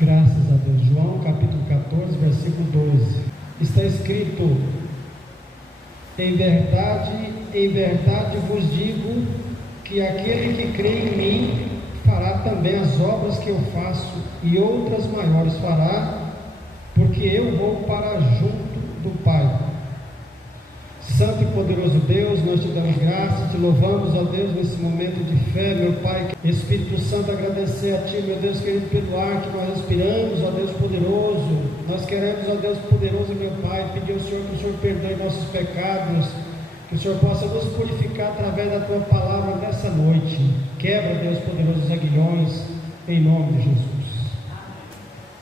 Graças a Deus. João capítulo 14, versículo 12. Está escrito: em verdade vos digo que aquele que crê em mim fará também as obras que eu faço, e outras maiores fará, porque eu vou para junto do Pai. Santo e poderoso Deus, nós te damos graça, te louvamos, ó Deus, nesse momento de fé, meu Pai. Espírito Santo, agradecer a Ti, meu Deus querido, pelo ar que nós respiramos, ó Deus poderoso. Nós queremos, ó Deus poderoso, meu Pai, pedir ao Senhor que o Senhor perdoe nossos pecados, que o Senhor possa nos purificar através da Tua palavra nessa noite. Quebra, Deus poderoso, os aguilhões, em nome de Jesus.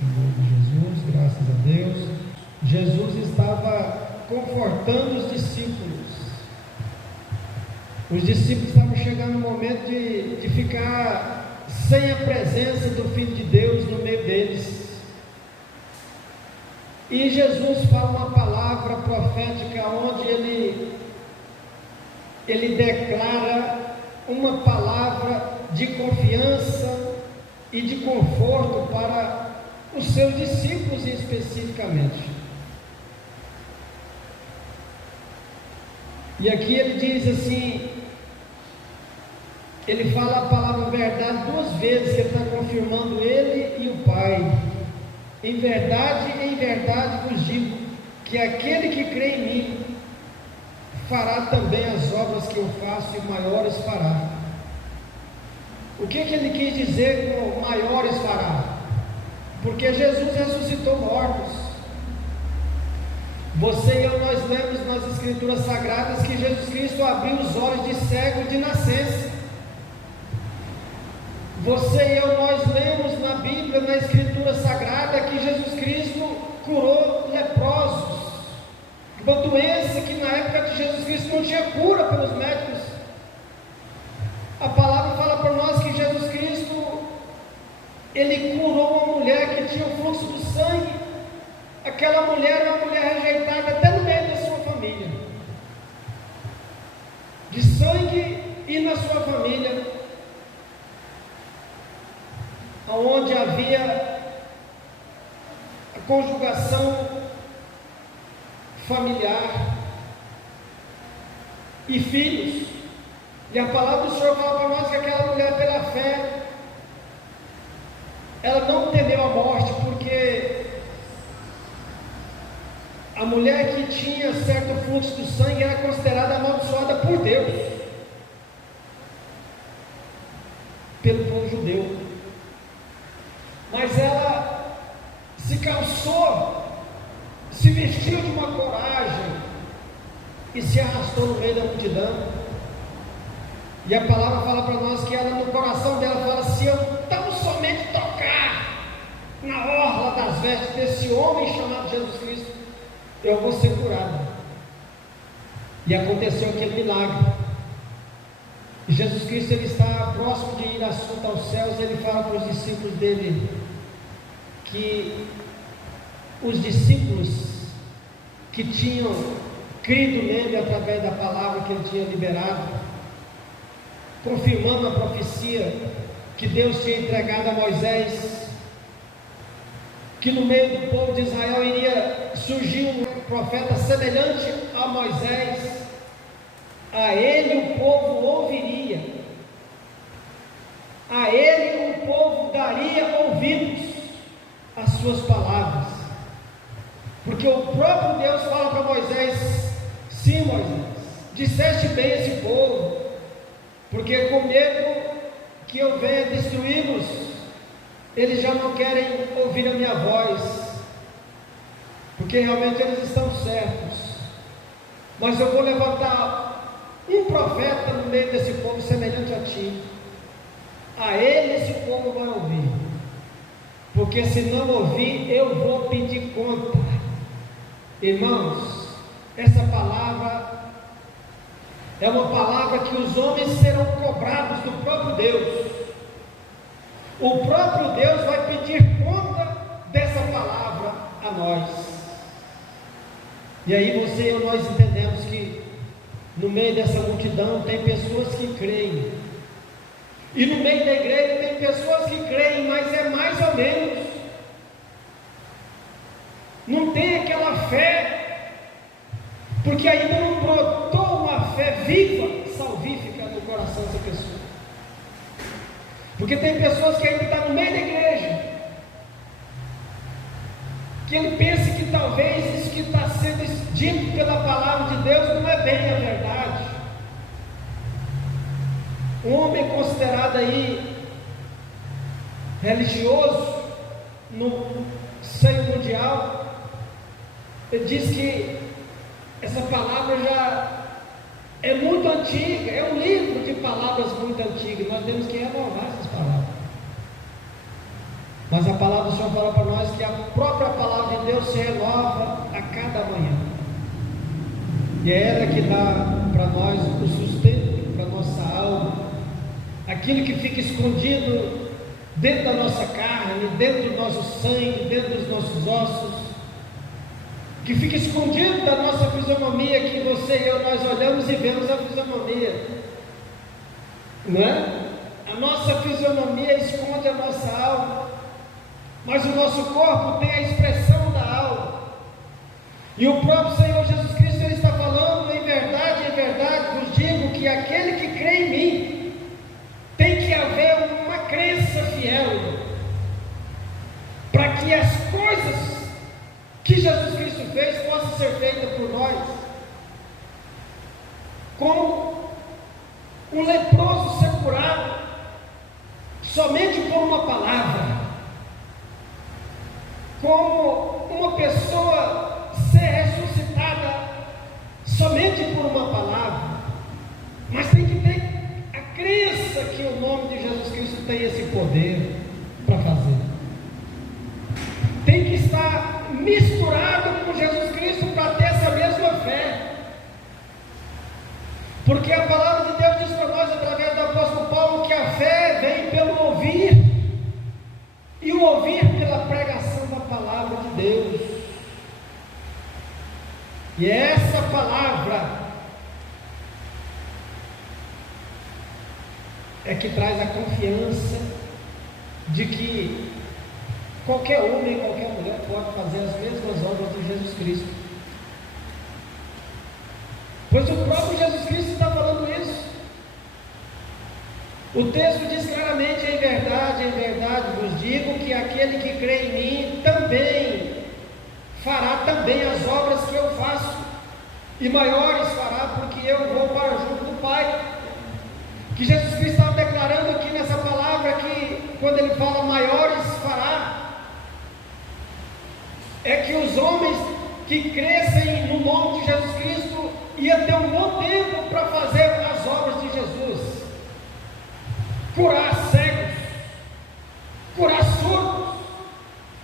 Em nome de Jesus, graças a Deus. Jesus estava confortando os discípulos. Os discípulos estavam chegando no momento de ficar sem a presença do Filho de Deus no meio deles. E Jesus fala uma palavra profética onde ele declara uma palavra de confiança e de conforto para os seus discípulos especificamente. E aqui ele diz assim, ele fala a palavra verdade duas vezes, que ele está confirmando ele e o Pai. Em verdade vos digo, que aquele que crê em mim, fará também as obras que eu faço, e maiores fará. O que ele quis dizer com maiores fará? Porque Jesus ressuscitou mortos. Você e eu, nós lemos nas Escrituras Sagradas que Jesus Cristo abriu os olhos de cego de nascença. Você e eu, nós lemos na Bíblia, na Escritura Sagrada, que Jesus Cristo curou leprosos, uma doença que na época de Jesus Cristo não tinha cura pelos médicos. A palavra fala para nós que Jesus Cristo, ele curou uma mulher que tinha o fluxo do sangue. Aquela mulher era uma mulher rejeitada até no meio da sua família, de sangue e na sua família, onde havia a conjugação familiar e filhos. E a palavra do Senhor fala para nós que aquela mulher, pela fé, ela não temeu a morte, porque a mulher que tinha certo fluxo do sangue era considerada amaldiçoada por Deus, pelo povo judeu. Mas ela se calçou, se vestiu de uma coragem e se arrastou no meio da multidão. E a palavra fala para nós que ela, no coração dela, fala: se eu tão somente tocar na orla das vestes desse homem chamado Jesus Cristo, eu vou ser curado. E aconteceu aquele milagre. E Jesus Cristo, ele está próximo de ir assunto aos céus. Ele fala para os discípulos dele que os discípulos que tinham crido nele através da palavra que ele tinha liberado, confirmando a profecia que Deus tinha entregado a Moisés, que no meio do povo de Israel iria surgir um profeta semelhante a Moisés. A ele o povo ouviria, a ele o povo daria ouvidos às suas palavras, porque o próprio Deus fala para Moisés: sim, Moisés, disseste bem esse povo, porque com medo que eu venha destruí-los, eles já não querem ouvir a minha voz, porque realmente eles estão certos. Mas eu vou levantar um profeta no meio desse povo semelhante a ti. A ele esse povo vai ouvir, porque se não ouvir, eu vou pedir conta. Irmãos, essa palavra é uma palavra que os homens serão cobrados do próprio Deus. O próprio Deus vai pedir conta dessa palavra a nós. E aí você e eu, nós entendemos que no meio dessa multidão tem pessoas que creem, e no meio da igreja tem pessoas que creem, mas é mais ou menos. porque ainda não brotou uma fé viva, salvífica no coração dessa pessoa. Porque tem pessoas que ainda estão no meio da igreja, que ele pensa que talvez isso que está sendo dito pela palavra de Deus não é bem a verdade. Um homem considerado aí religioso no seio mundial, ele diz que essa palavra já é muito antiga, é um livro de palavras muito antigas, nós temos que renovar essas palavras. Mas a palavra do Senhor fala para nós que a própria palavra de Deus se renova a cada manhã, e é ela que dá para nós o sustento para a nossa alma, aquilo que fica escondido dentro da nossa carne, dentro do nosso sangue, dentro dos nossos ossos, que fica escondido da nossa fisionomia, que você e eu, nós olhamos e vemos a fisionomia, não é? A nossa fisionomia esconde a nossa alma, mas o nosso corpo tem a expressão da alma, e o próprio Senhor Jesus Cristo, Ele está falando: em verdade, vos digo que aquele que crê em mim, tem que haver uma crença fiel, para que as coisas que Jesus Cristo fez possam ser feitas por nós. Como um leproso ser curado somente por uma palavra, como uma pessoa ser ressuscitada somente por uma palavra, mas tem que ter a crença que o nome de Jesus Cristo tem esse poder para fazer. Tem que estar misturado com Jesus Cristo para ter essa mesma fé, porque a palavra de Deus diz para nós, através do apóstolo Paulo, que a fé vem pelo ouvir, e o ouvir pela pregação da palavra de Deus. E essa palavra é que traz a confiança de que qualquer homem, qualquer mulher pode fazer as mesmas obras de Jesus Cristo, pois o próprio Jesus Cristo está falando isso. O texto diz claramente: em verdade vos digo que aquele que crê em mim também fará também as obras que eu faço, e maiores fará, porque eu vou para junto do Pai. Que Jesus Cristo estava declarando aqui nessa palavra, que quando ele fala maiores fará, é que os homens que crescem no nome de Jesus Cristo iam ter um bom tempo para fazer as obras de Jesus: curar cegos, curar surdos,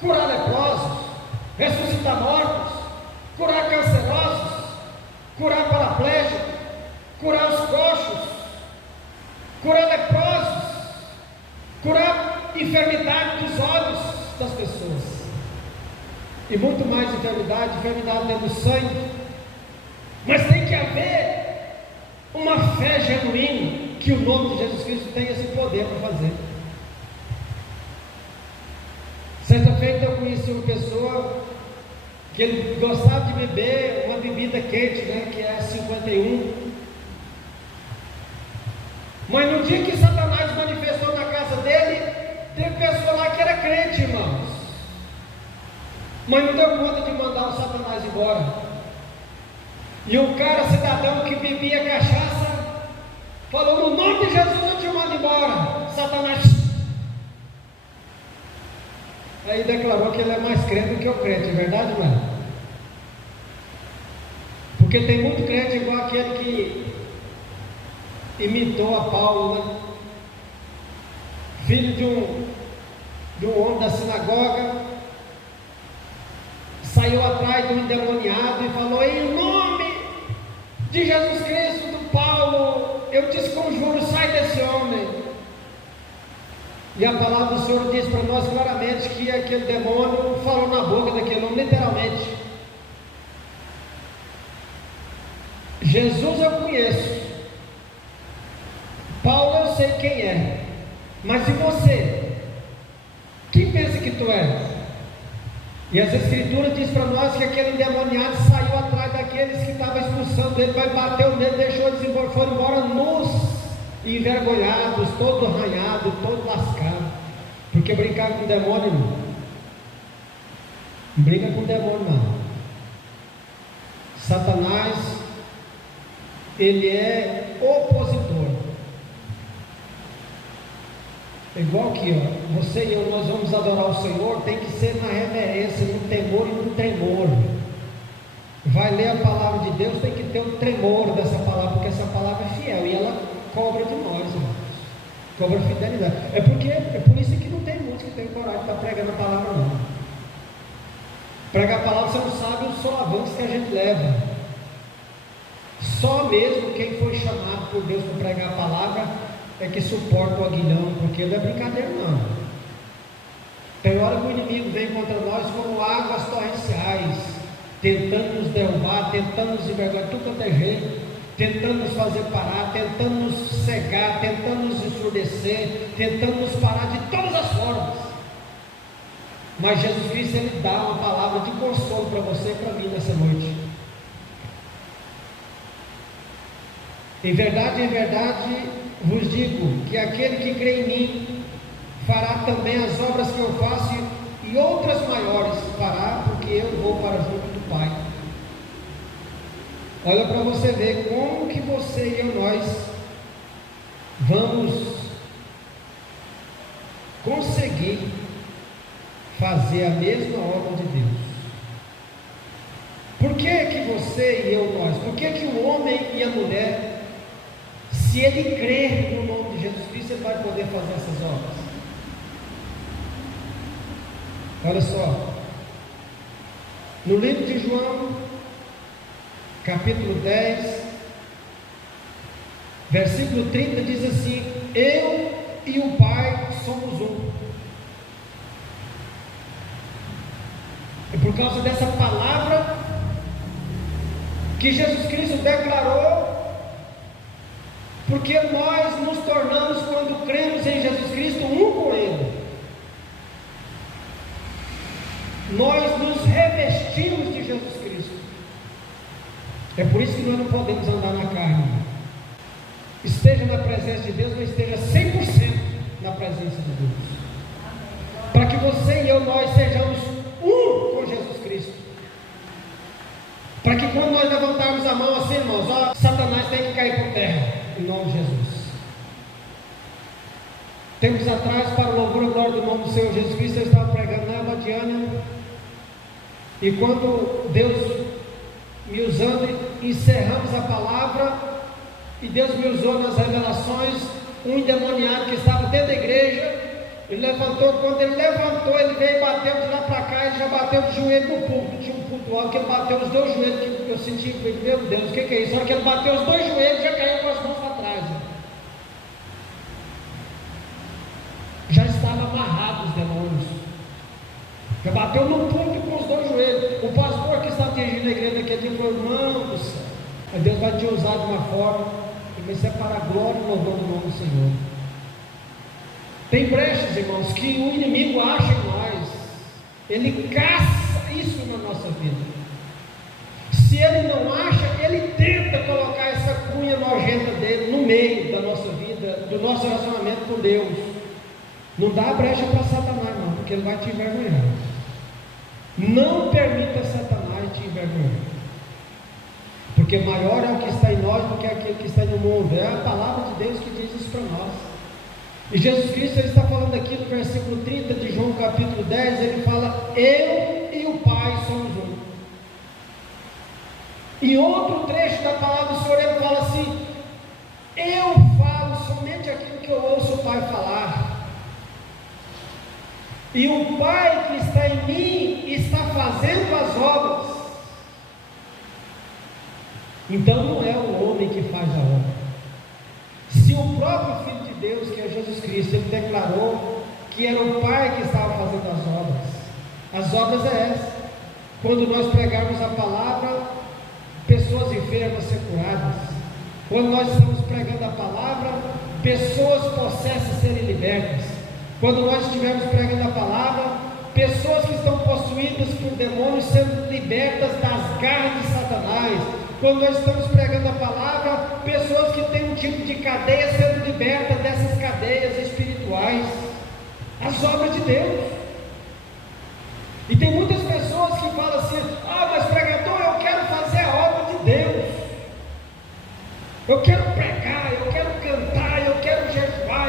curar leprosos, ressuscitar mortos, curar cancerosos, curar paraplégicos, curar os coxos, curar leprosos, curar enfermidade dos olhos das pessoas, e muito mais enfermidade dentro do sangue. Mas tem que haver uma fé genuína, que o nome de Jesus Cristo tem esse poder para fazer. Certa feita eu conheci uma pessoa que ele gostava de beber uma bebida quente, né, que é a 51. Mas no dia que Satanás manifestou na casa dele, teve pessoa lá que era crente, irmãos, mas não deu conta de mandar o Satanás embora. E o cara, cidadão que bebia cachaça, falou: no nome de Jesus eu te mando embora, Satanás. Aí declarou que ele é mais crente do que o crente, é verdade, não é? Porque tem muito crente igual aquele que imitou a Paulo, né? Filho de um homem da sinagoga, saiu atrás do endemoniado e falou: em nome de Jesus Cristo, do Paulo, eu te conjuro, sai desse homem. E a palavra do Senhor diz para nós claramente que aquele demônio falou na boca daquele homem, literalmente. Jesus eu conheço, Paulo eu sei quem é, mas e você? Quem pensa que tu és? E as Escrituras diz para nós que aquele endemoniado saiu atrás daqueles que estavam expulsando ele, vai bateu nele, deixou eles embora, foram embora nus, envergonhados, todo arranhado, todo lascado, porque brincar com o demônio não brinca com o demônio não. Satanás, ele é opositor. Igual que você e eu, nós vamos adorar o Senhor, tem que ser na reverência, no temor e no tremor. Vai ler a palavra de Deus, tem que ter um tremor dessa palavra, porque essa palavra é fiel e ela cobra de nós, irmãos. Cobra fidelidade. É por isso que não tem muitos que tem coragem de estar pregando a palavra não. Pregar a palavra, você não sabe os solavancos que a gente leva. Só mesmo quem foi chamado por Deus para pregar a palavra é que suporta o aguilhão, porque não é brincadeira não. Tem hora que o inimigo vem contra nós como águas torrenciais, tentando nos derrubar, tentando nos envergonhar, tudo quanto é jeito, tentando nos fazer parar, tentando nos cegar, tentando nos ensurdecer, tentando nos parar de todas as formas. Mas Jesus Cristo, Ele dá uma palavra de consolo para você e para mim nessa noite. Em verdade, vos digo que aquele que crê em mim fará também as obras que eu faço e outras maiores fará, porque eu vou para junto do Pai. Olha para você ver como que você e eu, nós vamos conseguir fazer a mesma obra de Deus. Por que você e eu, nós? Por que o homem e a mulher, se ele crer no nome de Jesus Cristo, ele vai poder fazer essas obras? Olha só, no livro de João, capítulo 10, versículo 30, diz assim: eu e o Pai somos um. E por causa dessa palavra que Jesus Cristo declarou, porque nós nos tornamos, quando cremos em Jesus Cristo, um com Ele. Nós nos revestimos de Jesus Cristo. É por isso que nós não podemos andar na carne. Esteja na presença de Deus, mas esteja 100% na presença de Deus. Para que você e eu, nós sejamos um com Jesus Cristo. Para que quando nós levantarmos a mão assim, irmãos, Satanás tem que cair por terra, em nome de Jesus. Tempos atrás, para o louvor e glória do nome do Senhor Jesus Cristo, eu estava pregando na Abadiânia, e quando Deus me usando, encerramos a palavra, e Deus me usou nas revelações, um endemoniado que estava dentro da igreja, ele levantou, quando ele levantou, ele veio e bateu de lá para cá, ele já bateu de joelho no púlpito, tinha um púlpito alto, que ele bateu os dois joelhos, que eu senti, meu Deus, o que é isso? Só que ele bateu os dois joelhos, já caiu com as mãos para trás. Já estava amarrado os demônios, já bateu no púlpito com os dois joelhos. O pastor que estava dirigindo a igreja naquele dia falou: irmão do céu, Deus vai te usar de uma forma que vai ser para a glória e louvor do nome do Senhor. Tem brechas, irmãos, que o inimigo acha em nós, ele caça isso na nossa vida. Se ele não acha, ele tenta colocar essa cunha nojenta dele no meio da nossa vida, do nosso relacionamento com Deus. Não dá brecha para Satanás, não, porque ele vai te envergonhar. Não permita Satanás te envergonhar, porque maior é o que está em nós do que aquele que está no mundo. É a palavra de Deus que diz isso para nós. E Jesus Cristo, ele está falando aqui no versículo 30 de João capítulo 10, ele fala: eu e o Pai somos um. Em outro trecho da palavra do Senhor, ele fala assim: eu falo somente aquilo que eu ouço o Pai falar, e o Pai que está em mim está fazendo as obras. Então não é o homem que faz a obra. Se o próprio Filho de Deus, que é Jesus Cristo, ele declarou que era o Pai que estava fazendo as obras é essa: quando nós pregarmos a palavra, pessoas enfermas ser curadas; quando nós estamos pregando a palavra, pessoas possessas serem libertas; quando nós estivermos pregando a palavra, pessoas que estão possuídas possuídas por demônios, sendo libertas das garras de Satanás. Quando nós estamos pregando a palavra, pessoas que têm um tipo de cadeia sendo libertas dessas cadeias espirituais, as obras de Deus. E tem muitas pessoas que falam assim: mas pregador, eu quero fazer a obra de Deus, eu quero pregar, eu quero cantar, eu quero jejuar,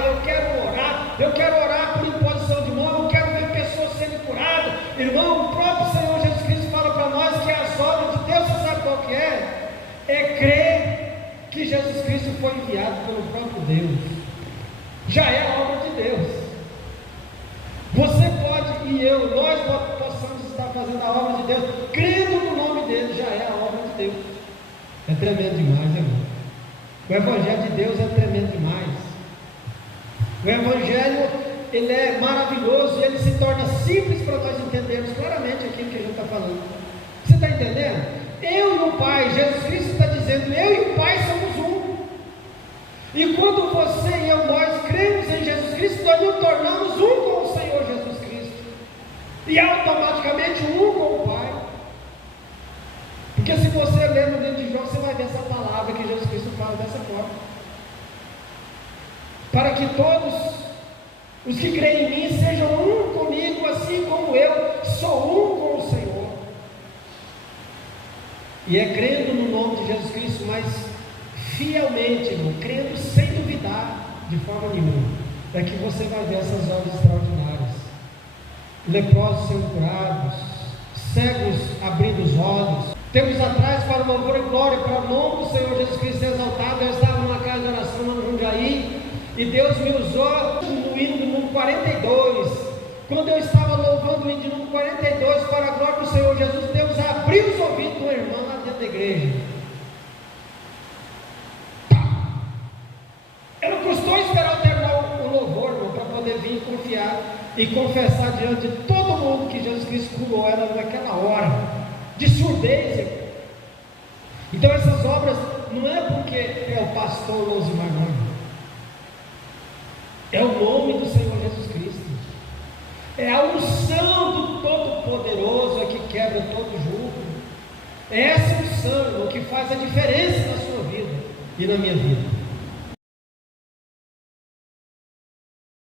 eu quero orar por imposição de mão, eu quero ver pessoas sendo curadas. Irmão, o próprio Senhor Jesus Cristo fala para nós que as obras de Deus, você sabe qual que é? É crer que Jesus Cristo foi enviado pelo próprio Deus. Já é a obra de Deus. Você pode, e eu, nós possamos estar fazendo a obra de Deus, crendo no nome dele, já é a obra de Deus. É tremendo demais, irmão. O Evangelho de Deus é tremendo demais. O Evangelho, ele é maravilhoso e ele se torna simples para nós entendermos claramente aquilo que a gente está falando. Você está entendendo? Eu e o Pai, Jesus Cristo está dizendo, eu e o Pai somos um. E quando você e eu, nós cremos em Jesus Cristo, nós nos tornamos um com o Senhor Jesus Cristo. E automaticamente um com o Pai. Porque se você ler no livro de João, você vai ver essa palavra que Jesus Cristo fala dessa forma. Para que todos os que creem em mim sejam um comigo, assim como eu sou um com o Senhor. E é crendo no nome de Jesus Cristo, mas fielmente, irmão, crendo sem duvidar de forma nenhuma, é que você vai ver essas obras extraordinárias. Leprosos sendo curados, cegos abrindo os olhos. Tempos atrás, para o louvor e glória, para o nome do Senhor Jesus Cristo ser exaltado, eu estava numa casa de oração no Jundiaí, e Deus me usou no hino número 42. Quando eu estava louvando o hino número 42 para a glória do Senhor Jesus, Deus abriu os ouvidos do irmão lá dentro da igreja. Eu não custou esperar terminar o louvor, irmão, para poder vir confiar e confessar diante de todo mundo que Jesus Cristo curou ela naquela hora de surdez. Então essas obras não é porque é o pastor Losimar, não. É o nome do Senhor Jesus Cristo. É a unção do Todo-Poderoso que quebra todo jugo. É essa unção que faz a diferença na sua vida e na minha vida.